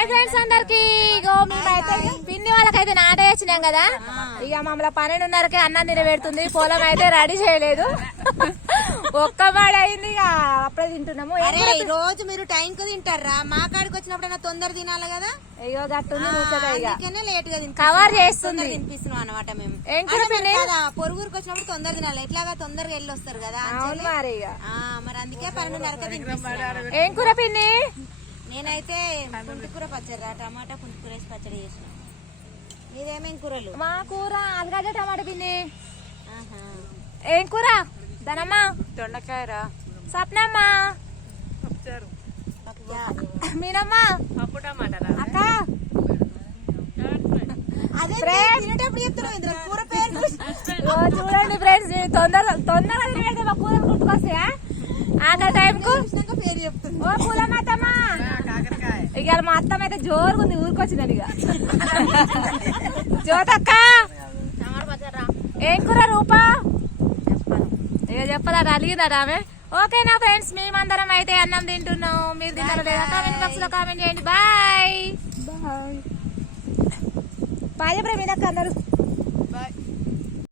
Hi friends అందరికి. పిన్ని వాళ్ళకైతే నాటే వచ్చినాం కదా, ఇక మమ్మల్ని 12:30కి అన్నం తినబెడుతుంది. పొలం అయితే రెడీ చేయలేదు, ఒక్క వాడు అయింది, ఇక అప్పుడే తింటున్నాము. రోజు మీరు టైం కు తింటారా? మా కాడికి వచ్చినప్పుడు తొందర తినాలి కదా. అయ్యో గట్టుంది లేట్ గా కవర్ చేస్తుంది తినిపిస్తున్నాం అనమాట. మేము పొరుగురికి వచ్చినప్పుడు తొందర తినాలి, ఎట్లాగా తొందరగా వెళ్ళి వస్తారు కదా. మరి అందుకే 12:30కి తినిపిస్తున్నాం. ఏం కూర పిన్ని? నేనైతే పుంటికూర పచ్చడి, టమాటా పుంటికూర వేసి పచ్చడి చేసిన. మీదేమేం కూరలు? మా కూర ఆలుగడ్డ టమాటా పిన్ని. ఏం కూర? ధనమ్మా దొండకాయరా. సప్నమ్మా మీనమ్మా అక్క. చూడండి ఫ్రెండ్స్, తొందరగా తినేది మా కూరలు గుర్తుకొస్తాయా ఆఖరి టైం కు పేరు చెప్తుంది. ఓ పూలమ్మ అత్తమ్మా, ఇక మా అత్తమ్మ అయితే జోరుగా ఉంది, ఊరికొచ్చిందని. ఇక జ్యోతక్క ఏం కూర? రూపా ఇక చెప్పదా, అలిగిందట ఆమె. ఓకేనా ఫ్రెండ్స్, మేమందరం అయితే అన్నం తింటున్నాం. మీరు తిన్నారా లేదా కామెంట్ బాక్స్ లో కామెంట్ చేయండి. Bye bye. బాయ్ చెప్పరా మీనక్క అందరు.